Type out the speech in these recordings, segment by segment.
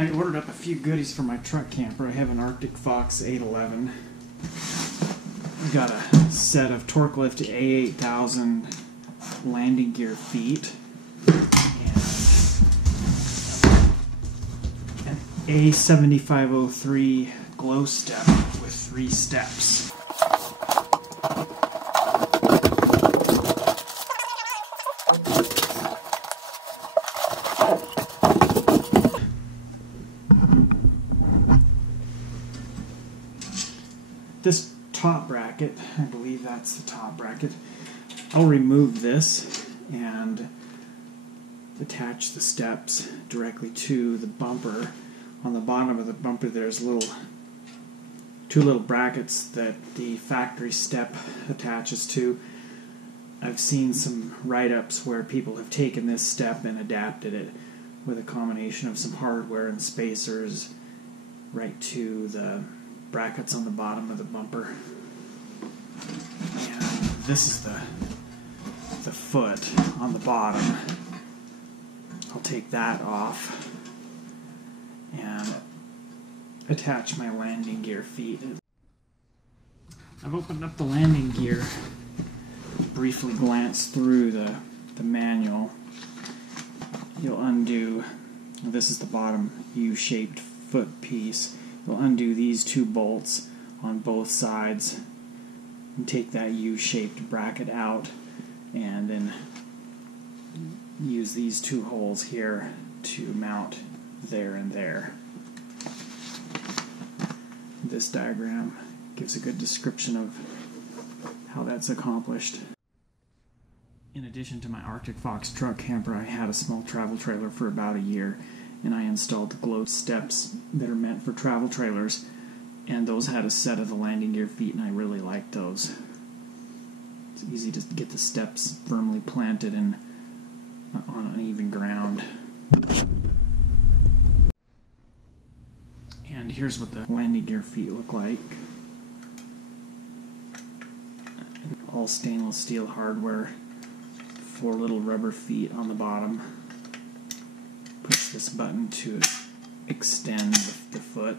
I ordered up a few goodies for my truck camper. I have an Arctic Fox 811. I've got a set of Torklift A8000 landing gear feet and an A7503 Glow Step with 3 steps. This top bracket, I believe that's the top bracket, I'll remove this and attach the steps directly to the bumper. On the bottom of the bumper there's two little brackets that the factory step attaches to. I've seen some write-ups where people have taken this step and adapted it with a combination of some hardware and spacers right to the brackets on the bottom of the bumper. And this is the foot on the bottom. I'll take that off and attach my landing gear feet. I've opened up the landing gear, briefly glanced through the manual. You'll undo, this is the bottom U-shaped foot piece. You'll undo these 2 bolts on both sides and take that U-shaped bracket out, and then use these 2 holes here to mount there and there. This diagram gives a good description of how that's accomplished. In addition to my Arctic Fox truck camper, I had a small travel trailer for about a year, and I installed the Glow Steps that are meant for travel trailers, and those had a set of the landing gear feet, and I really liked those. It's easy to get the steps firmly planted and on uneven ground. And here's what the landing gear feet look like. All stainless steel hardware, 4 little rubber feet on the bottom. Push this button to extend the foot.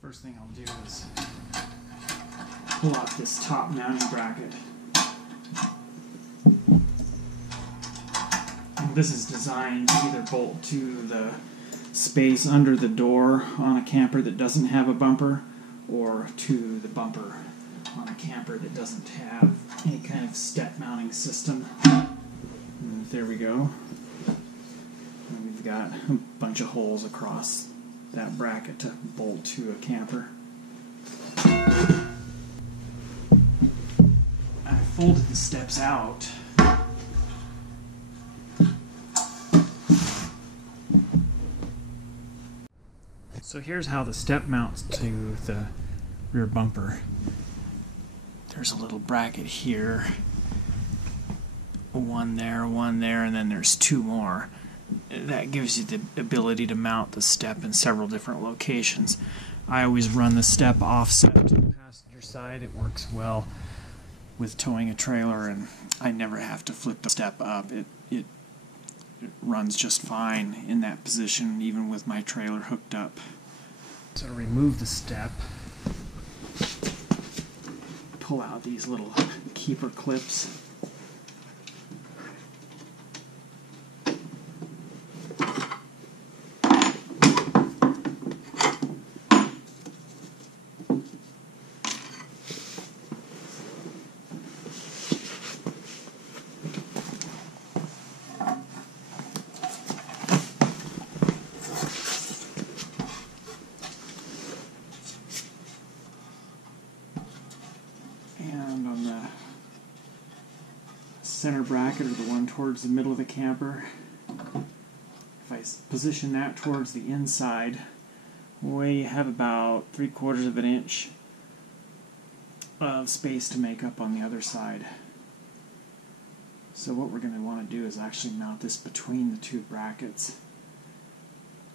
First thing I'll do is pull off this top mounting bracket. And this is designed to either bolt to the space under the door on a camper that doesn't have a bumper, or to the bumper on a camper that doesn't have any kind of step mounting system. And there we go. And we've got a bunch of holes across that bracket to bolt to a camper. I folded the steps out. So here's how the step mounts to the rear bumper. There's a little bracket here, one there, and then there's 2 more. That gives you the ability to mount the step in several different locations. I always run the step offset to the passenger side. It works well with towing a trailer, and I never have to flip the step up. It runs just fine in that position, even with my trailer hooked up. So to remove the step, pull out these little keeper clips. And on the center bracket, or the one towards the middle of the camper, if I position that towards the inside, we have about 3/4 of an inch of space to make up on the other side. So what we're going to want to do is actually mount this between the 2 brackets.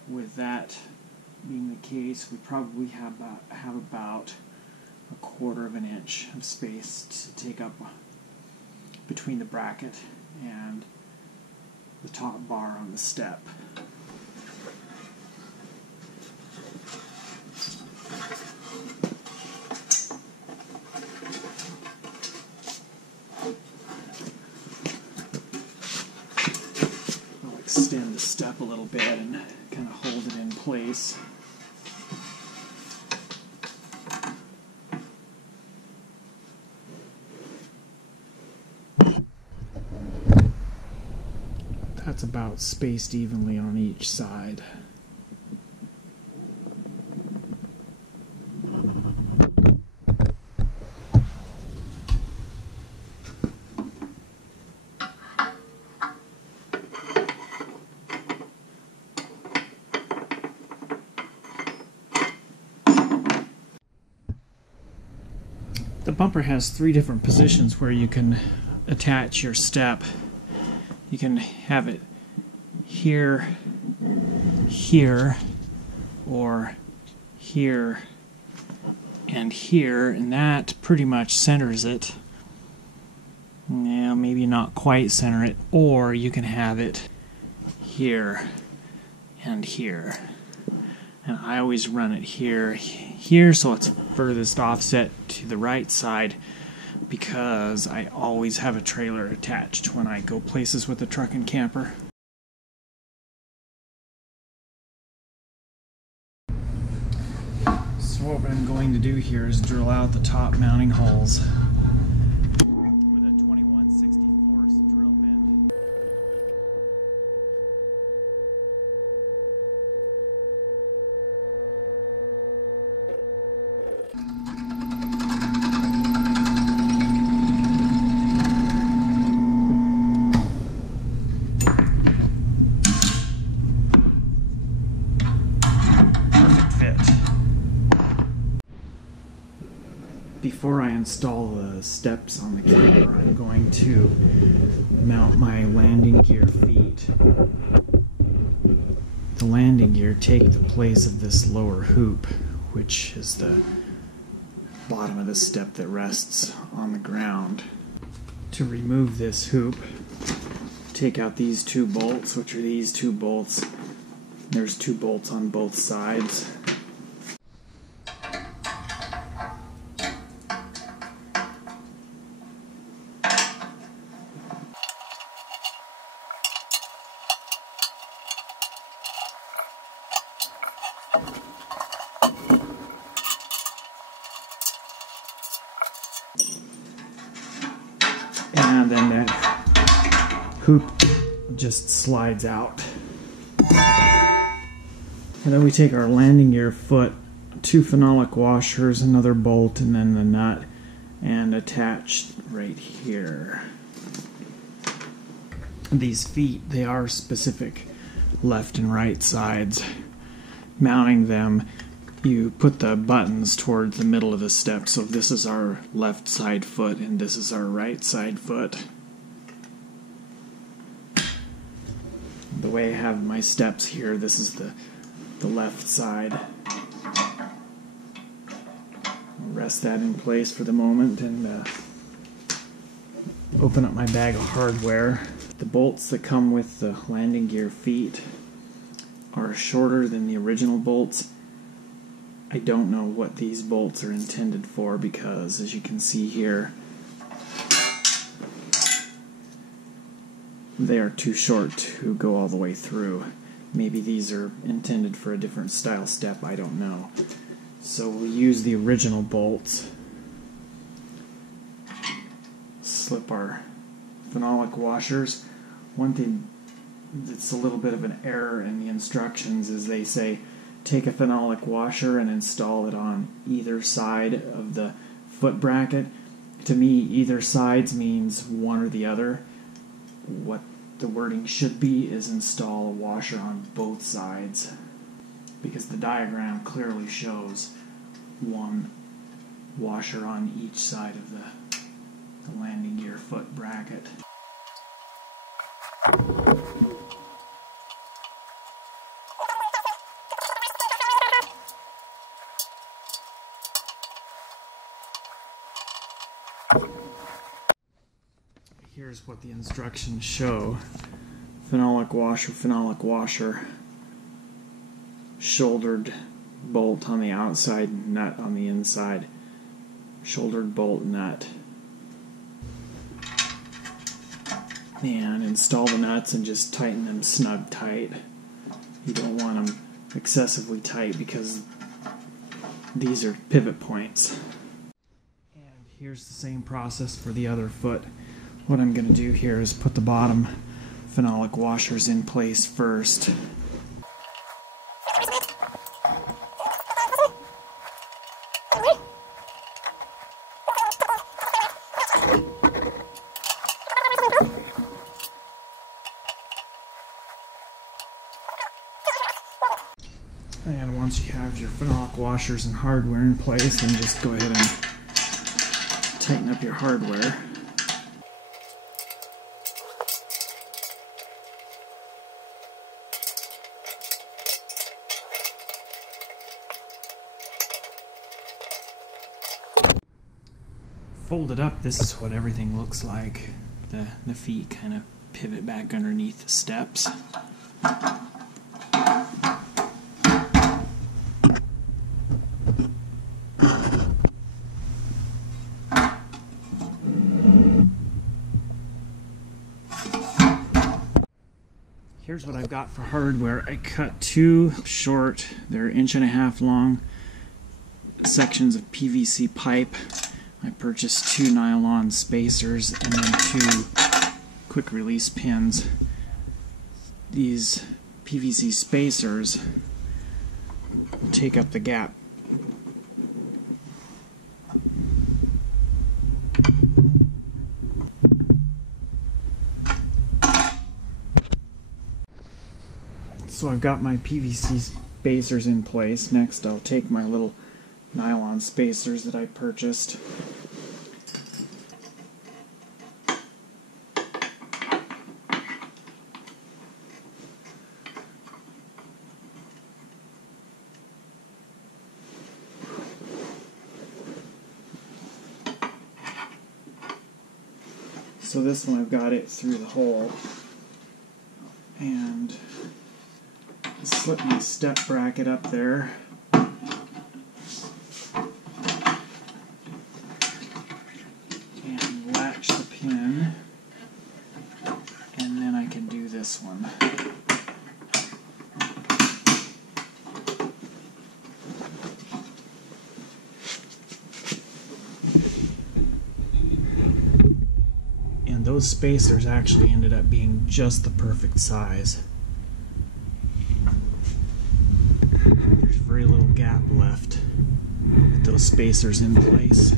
With that being the case, we probably have about 1/4 of an inch of space to take up between the bracket and the top bar on the step. I'll extend the step a little bit and kind of hold it in place. That's about spaced evenly on each side. The bumper has 3 different positions where you can attach your step. You can have it here, here, or here, and here, and that pretty much centers it. Yeah, maybe not quite center it, or you can have it here and here. And I always run it here, so it's furthest offset to the right side, because I always have a trailer attached when I go places with the truck and camper. So what I'm going to do here is drill out the top mounting holes with a 21/64 drill bit. Before I install the steps on the camper, I'm going to mount my landing gear feet. The landing gear take the place of this lower hoop, which is the bottom of the step that rests on the ground. To remove this hoop, take out these 2 bolts, which are these 2 bolts. There's 2 bolts on both sides. And then that hoop just slides out. And then we take our landing gear foot, 2 phenolic washers, another bolt, and then the nut, and attach right here. These feet, they are specific left and right sides. Mounting them, you put the buttons towards the middle of the step. So this is our left side foot and this is our right side foot. The way I have my steps here, this is the left side. I'll rest that in place for the moment and open up my bag of hardware. The bolts that come with the landing gear feet are shorter than the original bolts. I don't know what these bolts are intended for because, as you can see here, they are too short to go all the way through. Maybe these are intended for a different style step, I don't know. So we'll use the original bolts. Slip our phenolic washers. One thing that's a little bit of an error in the instructions is they say take a phenolic washer and install it on either side of the foot bracket. To me, either sides means one or the other. What the wording should be is install a washer on both sides, because the diagram clearly shows one washer on each side of the landing gear foot bracket. Here's what the instructions show. Phenolic washer, shouldered bolt on the outside, nut on the inside. Shouldered bolt nut. And install the nuts and just tighten them snug tight. You don't want them excessively tight because these are pivot points. And here's the same process for the other foot. What I'm going to do here is put the bottom phenolic washers in place first. And once you have your phenolic washers and hardware in place, then just go ahead and tighten up your hardware. Folded up, this is what everything looks like. The feet kind of pivot back underneath the steps. Here's what I've got for hardware. I cut two short, they're 1.5 inch long sections of PVC pipe. I purchased 2 nylon spacers and then 2 quick release pins. These PVC spacers will take up the gap. So I've got my PVC spacers in place. Next I'll take my little nylon spacers that I purchased. So this one I've got it through the hole, and slip my step bracket up there. And latch the pin, and then I can do this one. And those spacers actually ended up being just the perfect size. There's very little gap left with those spacers in place.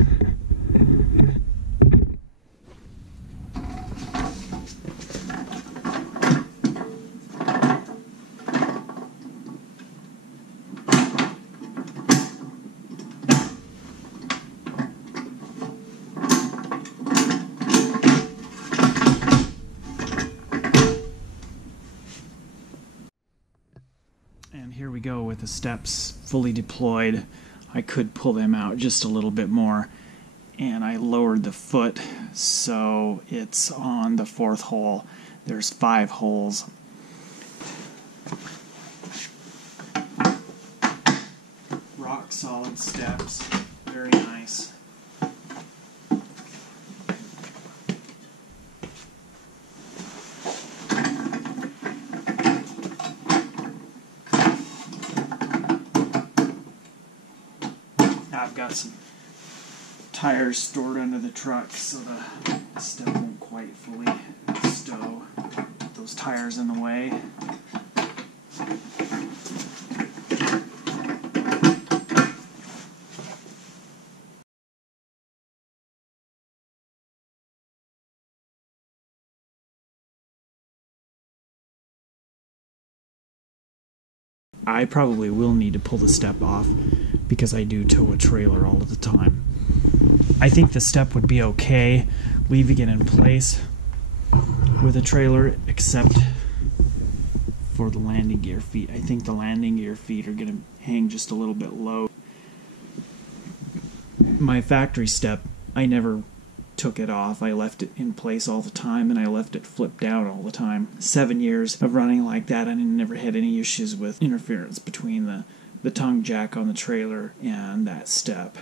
And here we go with the steps fully deployed. I could pull them out just a little bit more, and I lowered the foot so it's on the 4th hole. There's 5 holes. Rock solid steps, very nice. I've got some tires stored under the truck so the step won't quite fully stow. Put those tires in the way. I probably will need to pull the step off because I do tow a trailer all of the time. I think the step would be okay leaving it in place with a trailer, except for the landing gear feet. I think the landing gear feet are going to hang just a little bit low. My factory step, I never took it off. I left it in place all the time, and I left it flipped down all the time. 7 years of running like that, I never had any issues with interference between the tongue jack on the trailer and that step.